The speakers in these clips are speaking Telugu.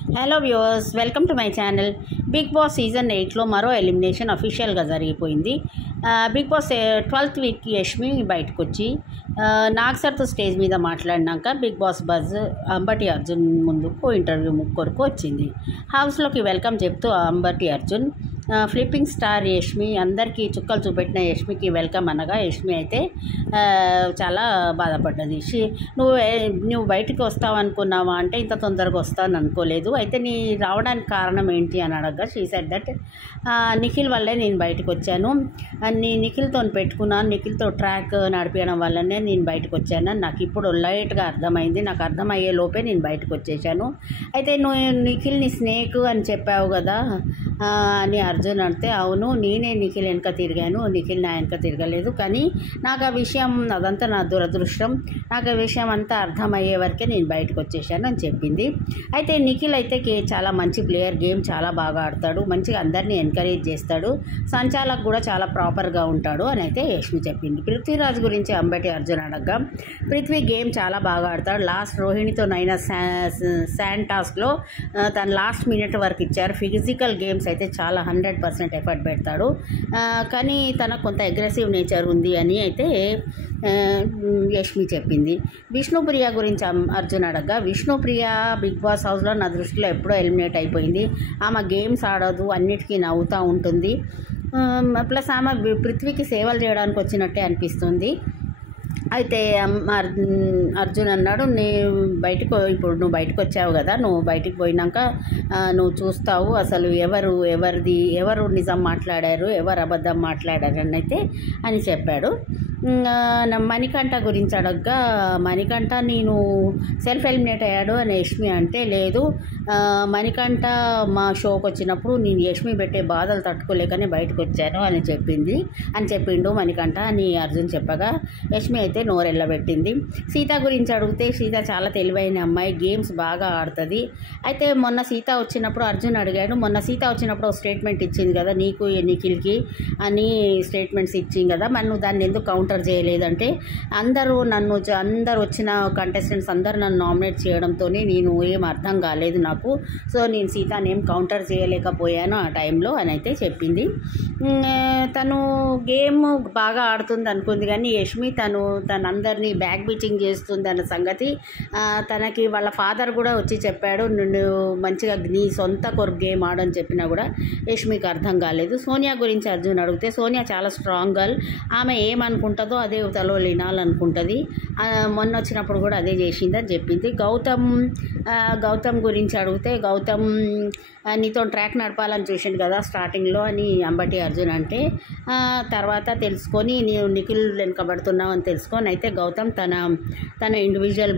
Hello viewers, welcome to my channel. Big boss season 8లో మరో ఎలిమినేషన్ అఫీషియల్గా జరిగిపోయింది. Big boss 12th week Yashmi బయటకు వచ్చి నాగ్ సార్తో స్టేజ్ మీద మాట్లాడినాక big boss buzz Ambati Arjun ముందుకు ఇంటర్వ్యూ కొరకు వచ్చింది. హౌస్లోకి వెల్కమ్ చెప్తూ అంబటి అర్జున్ ఫ్లిప్పింగ్ స్టార్ యష్మి, అందరికీ చుక్కలు చూపెట్టిన యష్మికి వెల్కమ్ అనగా యష్మి అయితే చాలా బాధపడ్డది. నువ్వు బయటికి వస్తావు అనుకున్నావా అంటే ఇంత తొందరగా వస్తాను అనుకోలేదు, అయితే నీ రావడానికి కారణం ఏంటి అని అడగగా షీ సెడ్ దట్ నిఖిల్ వల్లే నేను బయటకు వచ్చాను, నిఖిల్తో పెట్టుకున్నాను, నిఖిల్తో ట్రాక్ నడిపించడం వల్లనే నేను బయటకు వచ్చాను, నాకు ఇప్పుడు లైట్గా అర్థమైంది, నాకు అర్థమయ్యే లోపే నేను బయటకు వచ్చేసాను. అయితే నువ్వు నిఖిల్ని స్నేక్ అని చెప్పావు కదా అని అర్జున్ అంటే, అవును నేనే నిఖిల్ వెనక తిరిగాను, నిఖిల్ నా వెనక తిరగలేదు, కానీ నాకు ఆ విషయం అదంతా నా దురదృష్టం, నాకు ఆ విషయం అంతా అర్థమయ్యే వరకే నేను బయటకు వచ్చేసాను అని చెప్పింది. అయితే నిఖిల్ అయితే చాలా మంచి ప్లేయర్, గేమ్ చాలా బాగా ఆడతాడు, మంచిగా అందరినీ ఎంకరేజ్ చేస్తాడు, సంచాలక్ కూడా చాలా ప్రాపర్గా ఉంటాడు అని అయితే యష్మి చెప్పింది. పృథ్వీరాజ్ గురించి అంబటి అర్జున్ అడగగా, పృథ్వీ గేమ్ చాలా బాగా ఆడతాడు, లాస్ట్ రోహిణితోనైనా శాండ్ టాస్క్లో తను లాస్ట్ మినిట్ వరకు ఇచ్చారు, ఫిజికల్ గేమ్స్ అయితే చాలా 100% ఎఫర్ట్ పెడతాడు, కానీ తనకు కొంత అగ్రెసివ్ నేచర్ ఉంది అని అయితే యష్మి చెప్పింది. విష్ణుప్రియ గురించి అర్జున్ అడగగా, విష్ణుప్రియ బిగ్ బాస్ హౌస్లో నా దృష్టిలో ఎప్పుడో ఎలిమినేట్ అయిపోయింది, ఆమె గేమ్స్ ఆడదు, అన్నిటికీ నవ్వుతూ ఉంటుంది, ప్లస్ ఆమె పృథ్వీకి సేవలు చేయడానికి వచ్చినట్టే అనిపిస్తుంది. అయితే అర్జున్ అన్నాడు, ఇప్పుడు నువ్వు బయటకు వచ్చావు కదా, నువ్వు బయటికి పోయినాక నువ్వు చూస్తావు అసలు ఎవరు నిజం మాట్లాడారు, ఎవరు అబద్ధం మాట్లాడారు అని చెప్పాడు. మణికంఠ గురించి అడగగా, మణికంఠ నేను సెల్ఫ్ ఎలిమినేట్ అయ్యాడు అని యష్మి అంటే, లేదు మణికంఠ మా షోకి వచ్చినప్పుడు నేను యష్మి పెట్టే బాధలు తట్టుకోలేకనే బయటకు వచ్చాను అని చెప్పిండు మణికంఠ అని అర్జున్ చెప్పగా, యష్మి అయితే నోరెళ్ళబెట్టింది. సీత గురించి అడిగితే, సీత చాలా తెలివైన అమ్మాయి, గేమ్స్ బాగా ఆడుతుంది. అయితే మొన్న సీత వచ్చినప్పుడు అర్జున్ అడిగాడు, మొన్న సీత వచ్చినప్పుడు స్టేట్మెంట్ ఇచ్చింది కదా నీకు నిఖిల్కి అని స్టేట్మెంట్స్ ఇచ్చింది కదా, మరి నువ్వు దాన్ని ఎందుకు కౌంటర్ చేయలేదంటే, అందరూ వచ్చిన కంటెస్టెంట్స్ అందరూ నన్ను నామినేట్ చేయడంతోనే నేను ఏం అర్థం కాలేదు నాకు, సో నేను సీతాని ఏం కౌంటర్ చేయలేకపోయాను ఆ టైంలో అని అయితే చెప్పింది. తను గేమ్ బాగా ఆడుతుంది అనుకుంది, కానీ యష్మి తను అందరినీ బ్యాక్ బీచింగ్ చేస్తుంది అన్న సంగతి తనకి వాళ్ళ ఫాదర్ కూడా వచ్చి చెప్పాడు, నువ్వు మంచిగా నీ సొంత కొరకు గేమ్ ఆడని చెప్పినా కూడా యష్మికి అర్థం కాలేదు. సోనియా గురించి అర్జున్ అడిగితే, సోనియా చాలా స్ట్రాంగ్ గర్ల్, ఆమె ఏమనుకుంటుందో అదే తలో వినాలనుకుంటుంది, మొన్న వచ్చినప్పుడు కూడా అదే చేసిందని చెప్పింది. గౌతమ్ గురించి అడిగితే, గౌతమ్ నీతో ట్రాక్ నడపాలని చూసిండు కదా స్టార్టింగ్లో అని అంబటి అర్జున్ అంటే, తర్వాత తెలుసుకొని నీవు నిఖిల్ వెనుకబడుతున్నావు అని తెలుసుకొని అయితే గౌతమ్ తన ఇండివిజువల్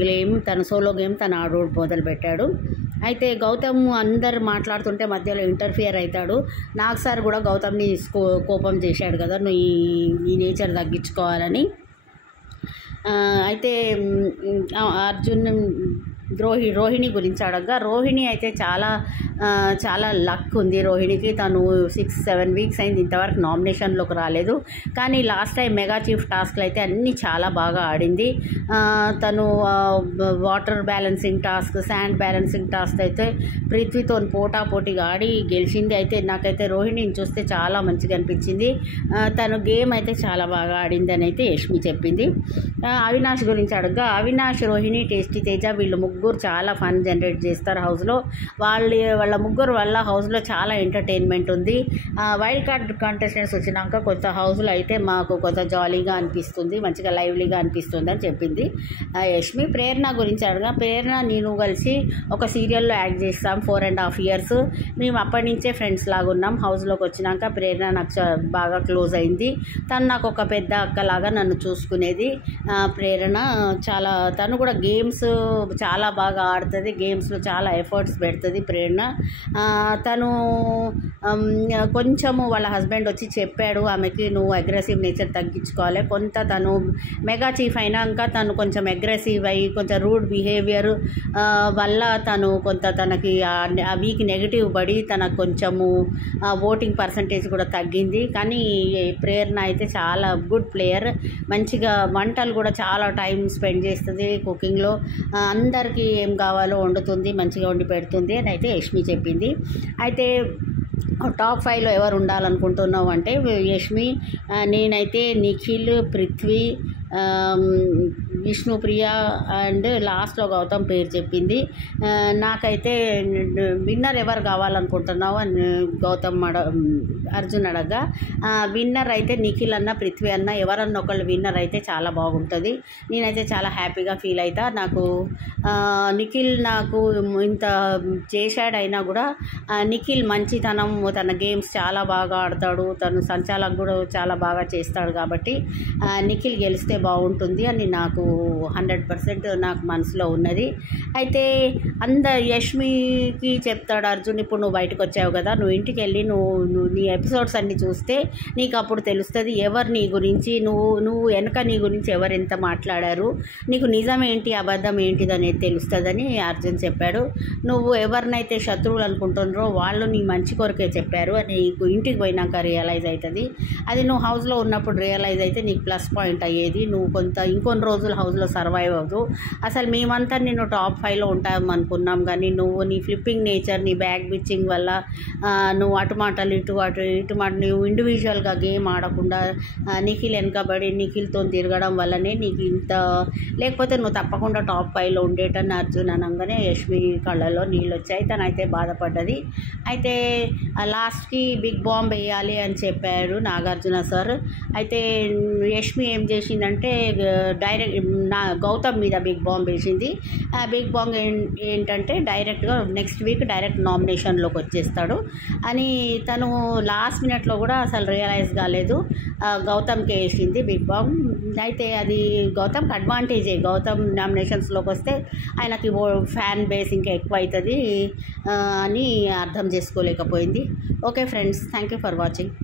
గేమ్, తన సోలో గేమ్ తను ఆడు మొదలుపెట్టాడు. అయితే గౌతమ్ అందరు మాట్లాడుతుంటే మధ్యలో ఇంటర్ఫియర్ అవుతాడు. నాగ్ సార్ కూడా గౌతమ్ని కోపం చేశాడు కదా, నువ్వు ఈ నేచర్ తగ్గించుకోవాలని. అయితే అర్జున్ రోహిణి గురించి అడగగా, రోహిణి అయితే చాలా లక్ ఉంది రోహిణికి, తను 6-7 వీక్స్ అయింది ఇంతవరకు నామినేషన్లోకి రాలేదు, కానీ లాస్ట్ టైం మెగా చీఫ్ టాస్క్లు అయితే అన్నీ చాలా బాగా ఆడింది. తను water balancing task, sand balancing task అయితే పృథ్వీతో పోటాపోటీగా ఆడి గెలిచింది. అయితే నాకైతే రోహిణిని చూస్తే చాలా మంచిగా అనిపించింది, తను గేమ్ అయితే చాలా బాగా ఆడింది అని అయితే యష్మి చెప్పింది. అవినాష్ గురించి అడగగా, అవినాష్, రోహిణి, టేస్టీ తేజ వీళ్ళు ముగ్గురు చాలా ఫన్ జనరేట్ చేస్తారు హౌస్లో, వాళ్ళ ముగ్గురు వల్ల హౌస్లో చాలా ఎంటర్టైన్మెంట్ ఉంది. వైల్డ్ కార్డ్ కంటెస్టెంట్స్ వచ్చినాక కొంత హౌస్లో అయితే మాకు కొంత జాలీగా అనిపిస్తుంది, మంచిగా లైవ్లీగా అనిపిస్తుంది అని చెప్పింది యష్మి. ప్రేరణ గురించి అడగా, ప్రేరణ నేను కలిసి ఒక సీరియల్లో యాక్ట్ చేస్తాం 4.5 years, మేము అప్పటి నుంచే ఫ్రెండ్స్ లాగా ఉన్నాం, హౌస్లోకి వచ్చినాక ప్రేరణ నాకు బాగా క్లోజ్ అయింది, తను నాకు ఒక పెద్ద అక్కలాగా నన్ను చూసుకునేది. ప్రేరణ తను కూడా గేమ్స్ చాలా బాగా ఆడుతుంది, గేమ్స్లో చాలా ఎఫర్ట్స్ పెడుతుంది ప్రేరణ, తను కొంచెము వాళ్ళ హస్బెండ్ వచ్చి చెప్పాడు ఆమెకి, నువ్వు అగ్రెసివ్ నేచర్ తగ్గించుకోవాలి. కొంత తను మెగా చీఫ్ అయినాక తను కొంచెం అగ్రెసివ్ అయ్యి కొంచెం రూడ్ బిహేవియర్ వల్ల తను కొంత తనకి ఆ వీక్ నెగిటివ్ పడి తనకు కొంచెము ఓటింగ్ పర్సంటేజ్ కూడా తగ్గింది. కానీ ప్రేరణ అయితే చాలా గుడ్ ప్లేయర్, మంచిగా వంటలు కూడా చాలా టైం స్పెండ్ చేస్తుంది కుకింగ్లో, అందరికీ ఏం కావాలో వండుతుంది, మంచిగా వండి పెడుతుంది అని అయితే యష్మి చెప్పింది. అయితే టాప్ 5లో ఎవరు ఉండాలనుకుంటున్నావు అంటే యష్మి, నేనైతే నిఖిల్, పృథ్వీ, విష్ణుప్రియ అండ్ లాస్ట్లో గౌతమ్ పేరు చెప్పింది. నాకైతే విన్నర్ ఎవరు కావాలనుకుంటున్నావు అని గౌతమ్ అర్జున్ అడగగా, విన్నర్ అయితే నిఖిల్ అన్న పృథ్వీ అన్న ఎవరన్నా ఒకళ్ళు విన్నర్ అయితే చాలా బాగుంటుంది, నేనైతే చాలా హ్యాపీగా ఫీల్ అవుతా. నాకు నిఖిల్ నాకు ఇంత చేశాడైనా కూడా నిఖిల్ మంచితనం, తన గేమ్స్ చాలా బాగా ఆడతాడు, తను సంచాలకుడు కూడా చాలా బాగా చేస్తాడు కాబట్టి నిఖిల్ గెలిస్తే బాగుంటుంది అని నాకు 100% నాకు మనసులో ఉన్నది. అయితే యష్మికి చెప్తాడు అర్జున్, ఇప్పుడు నువ్వు బయటకు వచ్చావు కదా, నువ్వు ఇంటికి వెళ్ళి నువ్వు నీ ఎపిసోడ్స్ అన్నీ చూస్తే నీకు అప్పుడు తెలుస్తుంది ఎవరు నీ గురించి, నువ్వు వెనక నీ గురించి ఎవరు ఎంత మాట్లాడారు, నీకు నిజం ఏంటి అబద్ధం ఏంటిది అనేది తెలుస్తుందని అర్జున్ చెప్పాడు. నువ్వు ఎవరినైతే శత్రువులు అనుకుంటున్నారో వాళ్ళు నీ మంచి కొరకే చెప్పారు అని నీకు ఇంటికి పోయినాక రియలైజ్ అవుతుంది. అది నువ్వు హౌస్లో ఉన్నప్పుడు రియలైజ్ అయితే నీకు ప్లస్ పాయింట్ అయ్యేది, నువ్వు ఇంకొన్ని రోజులు హౌస్లో సర్వైవ్ అవ్వదు. అసలు మేమంతా నిన్ను టాప్ 5లో ఉంటాం అనుకున్నాం, కానీ నువ్వు నీ ఫ్లిప్పింగ్ నేచర్, నీ బ్యాక్ బిచ్చింగ్ వల్ల నువ్వు అటు మాటలు ఇటు మాట నువ్వు ఇండివిజువల్గా గేమ్ ఆడకుండా నిఖిల్ వెనకబడి నిఖిల్తో తిరగడం వల్లనే నీకు ఇంత, లేకపోతే నువ్వు తప్పకుండా టాప్ 5లో ఉండేటని అర్జున్ అనగానే యష్మి కళ్ళల్లో నీళ్ళు వచ్చాయి, తనైతే బాధపడ్డది. అయితే లాస్ట్కి బిగ్ బాంబ్ వేయాలి అని చెప్పారు నాగార్జున సార్. అయితే యష్మి ఏం చేసిందంటే గౌతమ్ మీద బిగ్ బాంబ్ వేసింది. బిగ్ బాంబ్ ఏంటంటే డైరెక్ట్గా నెక్స్ట్ వీక్ డైరెక్ట్ నామినేషన్లోకి వచ్చేస్తాడు అని తను లాస్ట్ మినిట్లో కూడా అసలు రియలైజ్ కాలేదు, గౌతమ్కి వేసింది బిగ్ బాంబ్. అయితే అది గౌతమ్కి అడ్వాంటేజే, గౌతమ్ నామినేషన్స్లోకి వస్తే ఆయనకి ఫ్యాన్ బేస్ ఇంకా ఎక్కువ అవుతుంది అని అర్థం చేసుకోలేకపోయింది. Okay friends, thank you for watching.